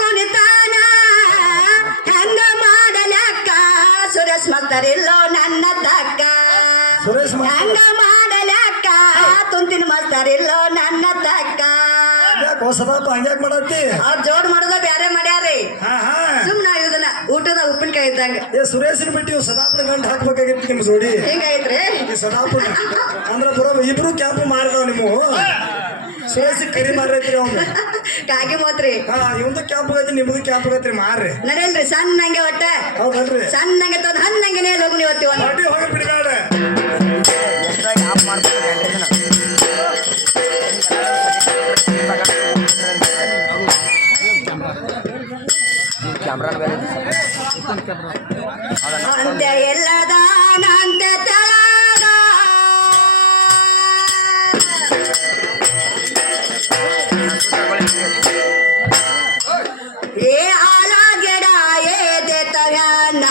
ಕುಣಿತಾನ ಹೆಂಗ ಮಾಡಲಕ್ಕ ಸುರೇಶ್ ಮಸ್ತರಿಲ್ಲೋ ನನ್ನ ತಕ್ಕ ಹೆಂಗ ಮಾಡಲಕ್ಕ ತುಂತಿನ ಮಸ್ತರಿಲ್ಲೋ ನನ್ನ ತಕ್ಕ ಹೊಸದಪ್ಪ ಹಂಗ್ಯಾಕ್ ಮಾಡತ್ತಿ ಅವ್ರ ಜೋಡ್ ಮಾಡೋದ ಬ್ಯಾರೆ ಮಾಡ್ಯಾರಿ ಸುಮ್ನ ಇದನ್ನ ಊಟದ ಉಪ್ಪಿನಕಾಯಿ ಇದ್ದಂಗ ಸುರೇಶನ್ ಬಿಟ್ಟು ಸದಾಪುರ ಗಂಟು ಹಾಕ್ಬೇಕಾಗಿತ್ತು ನಿಮ್ ಜೋಡಿ ಹಿಂಗೈತ್ರಿ ಈ ಸದಾಪುರ ಅಂದ್ರ ಬರೋ ಇಬ್ರು ಕ್ಯಾಂಪ್ ಮಾರಿದಾವ್ ನೀವು ಸುರೇಶ್ ಕರಿ ಮಾರೈತ್ರಿ ಅವ್ನು ಕಾಗಿ ಮೋತ್ರಿ ಇವಂದು ಕ್ಯಾಂಪ್ ಆಗೈತಿ ನಿಮ್ದು ಕ್ಯಾಂಪ್ ಆಗೈತ್ರಿ ಮಾರ್ರಿ ನರೇಲ್ರಿ ಸಣ್ಣಂಗೆ ಒಟ್ಟ ಹೌದಲ್ರಿ ಸಣ್ಣಂಗೆ ತಂದ್ ಹಣ್ಣಂಗೆ ನೇಲ್ ಹೋಗಿ ಇವತ್ತಿ ಪಾರ್ಟಿ ಹೋಗಿ ಬಿಡಬೇಡ ಅಂತೆ ಎಲ್ಲದ ಅಂತೆ ತಳಗ ಏ ಆಲ ಗಿಡ ಏದೆ ತವ್ಯಾನ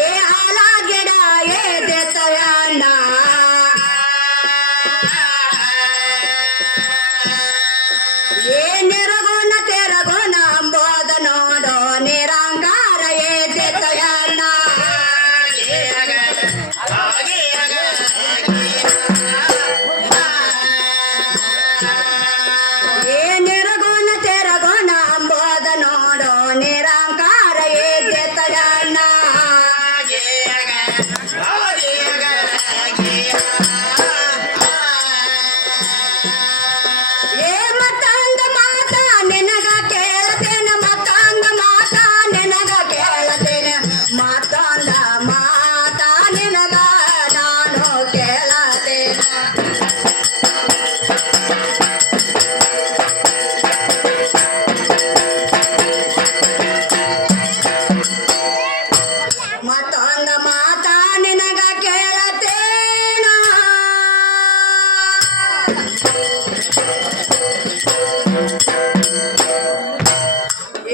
ಏ ಆಲ ಗಿಡ ಏದೆ ತವ್ಯಾನ ನಿರಗುಣ ತೆರಗುಣ ಅಂಬೋದ ನೋಡೋ ನಿರಂಕಾರ ಏತಯನ್ನ ಏ ನಿರಗುಣ ತೆರಗುಣ ಅಂಬೋದ ನೋಡೋ ನಿರಂಕಾರ ಏತಯನ್ನ ಮತ್ತೊಂದ ಮಾತಾ ನಿನಗ ಕೇಳತೇನ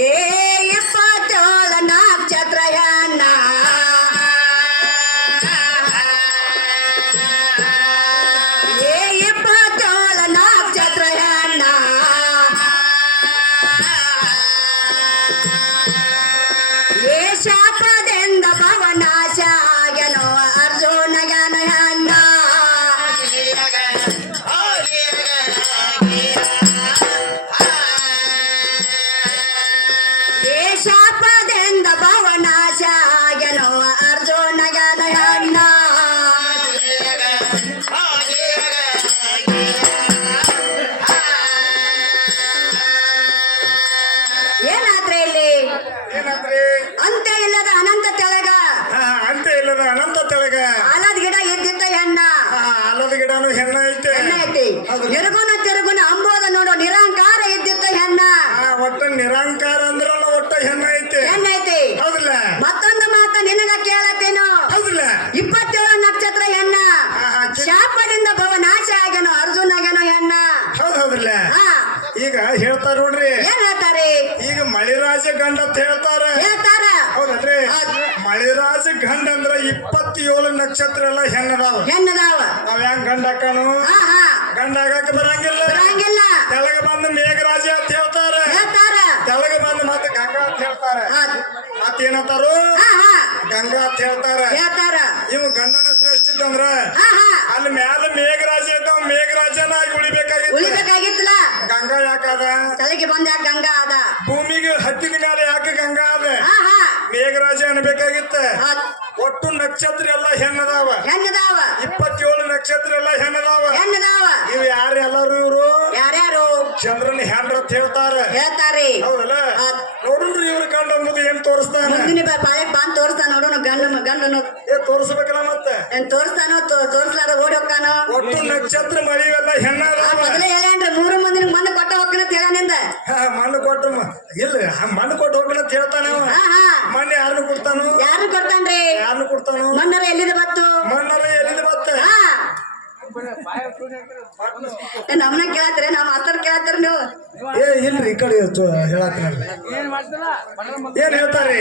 ಏ 27 ನಕ್ಷತ್ರ ಹೆಣ್ಣ ಏ 27 ನಕ್ಷತ್ರ ಹೆಣ್ಣ ಏ ಶಾಪದಿಂದ ಭವನಾಶ ಆಗ್ಯನೋ ಅರ್ಜುನಗನ ಹೆಣ್ಣ ಏ ಶಾಪದಿಂದ ಭವನಾಶ ಆಗ್ಯನೋ ಅರ್ಜುನಗನ ಹೆಣ್ಣ ಏನಾದ್ರೆ ಇಲ್ಲಿ ಅಂತ್ಯ ಇಲ್ಲದ ಅನಂತ ತೆಳಗ ಅಂತೆ ಇಲ್ಲದ ಅನಂತ ತೆಳಗ ಆಲದ ಗಿಡ ಎದ್ದಿದ್ದ ಹೆಣ್ಣ ಆಲದ ಗಿಡನು ಹೆಣ್ಣ ಐತೆ ಹೆಣ್ಣ ಐತಿ ತಿರುಗುನ ತಿರುಗುನ ಅಂಬೋದ ನೋಡು ನಿರಂಕಾರ ಎದ್ದಿದ್ದ ಹೆಣ್ಣ ಒಟ್ಟ ನಿರಂಕಾರ ಅಂದ್ರಲ್ಲ ಒಟ್ಟ ಹೆಣ್ಣ ಐತೆ ಹೆಣ್ಣ ಐತಿ ಹೌದಲ್ಲ ಮತ್ತೊಂದು ಮಾತ ನಿನಗ ಕೇಳತ್ತೇನೋ ಹೌದಲ್ಲ 27 ನಕ್ಷತ್ರ ಹೆಣ್ಣ ಶಾಪದಿಂದ ಭವನಾಶ ಆಗ್ಯಾನೋ ಅರ್ಜುನಗನ ಹೆಣ್ಣ ಹೌದಲ್ಲ ಈಗ ಹೇಳ್ತಾರ ನೋಡ್ರಿ ಏನ್ ಹೇಳ್ತಾರೆ ಈಗ ಮಳಿರಾಜ ಗಂಡ ಅಂತ ಹೇಳ್ತಾರ ಹೇಳ್ತಾರ ಹೌದಲ್ರಿ ಮಳಿರಾಜ ಗಂಡ ಅಂದ್ರ 27 ನಕ್ಷತ್ರ ಎಲ್ಲ ಹೆಣ್ಣದಾವ ಹೆಣ್ಣದಾವ ನಾವ್ ಹೆಂಗ್ ಗಂಡ ಹಾಕನು ಗಂಡ ಆಗಾಕ ಬರಂಗಿಲ್ಲ ಬರಂಗಿಲ್ಲ ತೆಳಗ ಬಂದು ಮೇಘರಾಜ ಅಂತ ಹೇಳ್ತಾರ ಹೇಳ್ತಾರ ತೆಳಗ ಬಂದು ಮತ್ತೆ ಗಂಗಾ ಅಂತ ಹೇಳ್ತಾರ ಮತ್ತೇನಂತಾರು ಗಂಗಾ ಅಂತ ಹೇಳ್ತಾರ ಹೇಳ್ತಾರ ಇವ್ ಗಂಡನ ಶ್ರೇಷ್ಠ ಇದ್ದಂದ್ರ ಅಲ್ಲಿ ಮ್ಯಾಲ ಮೇಘರಾಜ ಇದ್ದಾವ ಮೇಘರಾಜನಾಗಿ ಉಳಿಬೇಕಾಗಿತ್ತಲ್ಲ ಗಂಗಾ ಯಾಕದ ತಲೆಗೆ ಬಂದ ಗಂಗಾ ಅದ ಭೂಮಿಗೆ ಹತ್ತಿದ ಮೇಲೆ ಯಾಕೆ ಗಂಗಾ ಅದ ಮೇಘರಾಜ ಅನ್ಬೇಕಾಗಿತ್ತ ಒಟ್ಟು ನಕ್ಷತ್ರ ಎಲ್ಲ ಹೆಣ್ಣದಾವ 27 ನಕ್ಷತ್ರ ಎಲ್ಲ ಹೆಣ್ಣದಾವ ಇವ್ ಯಾರು ಎಲ್ಲಾರು ಇವ್ರು ಯಾರ್ಯಾರು ಚಂದ್ರನ ಹೆಂಡ್ರ ಅಂತ ಹೇಳ್ತಾರೆ ಹೌದಲ್ಲ ನೋಡ್ರಿ ಇವ್ರ ಗಂಡ ಅಂಬುದು ಏನ್ ತೋರಿಸ್ತಾನ ಮುಂದಿನ ಪಾಳೆಗ್ ಬಂದ್ ತೋರಿಸ್ತಾನ ನೋಡೋಣ ಗಂಡನು ತೋರಿಸ್ಬೇಕಲ್ಲ ಮತ್ತೆ ತೋರಿಸ್ತಾನೋ ತೋರಿಸ್ಲಾರ ಓಡಿ ಹೋಗ್ತಾನೋ ಒಟ್ಟು ನಕ್ಷತ್ರ ಮಳಿವೆಲ್ಲ ಹೆಣ್ಣದಾವ ಮೊದಲೇ ಹೇಳೇನ್ರಿ 3 ಮಂದಿನ ಮಣ್ಣು ಕೊಟ್ಟ ಹೋಗ್ತಾನ ಹೇಳನಿಂದ ಮಣ್ಣು ಕೊಟ್ಟು ಇಲ್ಲ ಮಣ್ಣು ಕೊಟ್ಟು ಹೋಗ್ತಾನ ಅಂತ ಹೇಳ್ತಾನ ಮಣ್ಣು ಯಾರನ್ನು ಕೊಡ್ತಾನು ಯಾರನ್ನು ಕೊಡ್ತಾನು ಮಣ್ಣರ ಎಲ್ಲಿದ ಬತ್ತು ನಮ್ಮನ್ನ ಕೇಳತ್ರಿ ನಾವ್ ಮಾಸ್ತರ್ ಕೇಳತ್ತೀರಿ ನೀವು ಇಲ್ರಿ ಈ ಕಡೆ ಹೇಳತ್ತೀರ ಏನ್ ಹೇಳ್ತಾರಿ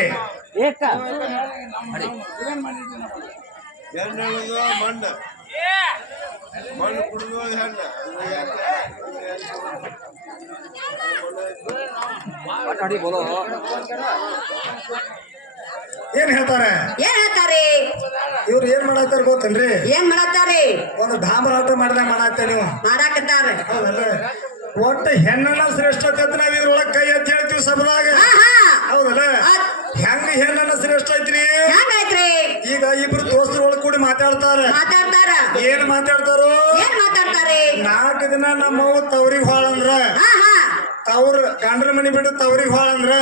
ಏನ್ ಹೇಳ್ತಾರೆ ಏನ್ ಹೇಳ್ತಾರೆ ಇವ್ರು ಏನ್ ಮಾಡತ್ತಾರ ಗೊತ್ತೇನ್ರಿ ಏನ್ ಮಾಡತ್ತಾರಿ ಒಂದು ಡಾಂಬರಾಟ ಮಾಡ್ದಂಗ ಮಾಡಾತ್ತ ನೀವು ಮಾಡಾಕತ್ತಾರ ಹೌದಲ್ಲ ಒಟ್ಟು ಹೆಣ್ಣನ ಶ್ರೇಷ್ಠತೆ ಅಂತ ನಾವ್ ಇದ್ರೊಳಗ ಕೈ ಎತ್ತಿ ಹೇಳ್ತೀವಿ ಸಭದಾಗ ಹೌದಲ್ಲ ಹೆಂಗ ಹೆಣ್ಣನ ಶ್ರೇಷ್ಠ ಐತ್ರಿ ಹೆಂಗೈತ್ರಿ ಈಗ ಇಬ್ರು ದೋಸ್ತರೊಳಗ ಕೂಡಿ ಮಾತಾಡ್ತಾರ ಮಾತಾಡ್ತಾರ ಏನ್ ಮಾತಾಡ್ತಾರೋ ಏನ್ ಮಾತಾಡ್ತಾರೆ 4 ದಿನ ನಮ್ಮವ್ವ ತವ್ರಿಗೆ ಹಾಳಂದ್ರ ತವ್ರ ಗಂಡ್ರ ಮನಿ ಬಿಟ್ಟು ತವ್ರಿಗೆ ಹಾಳಂದ್ರ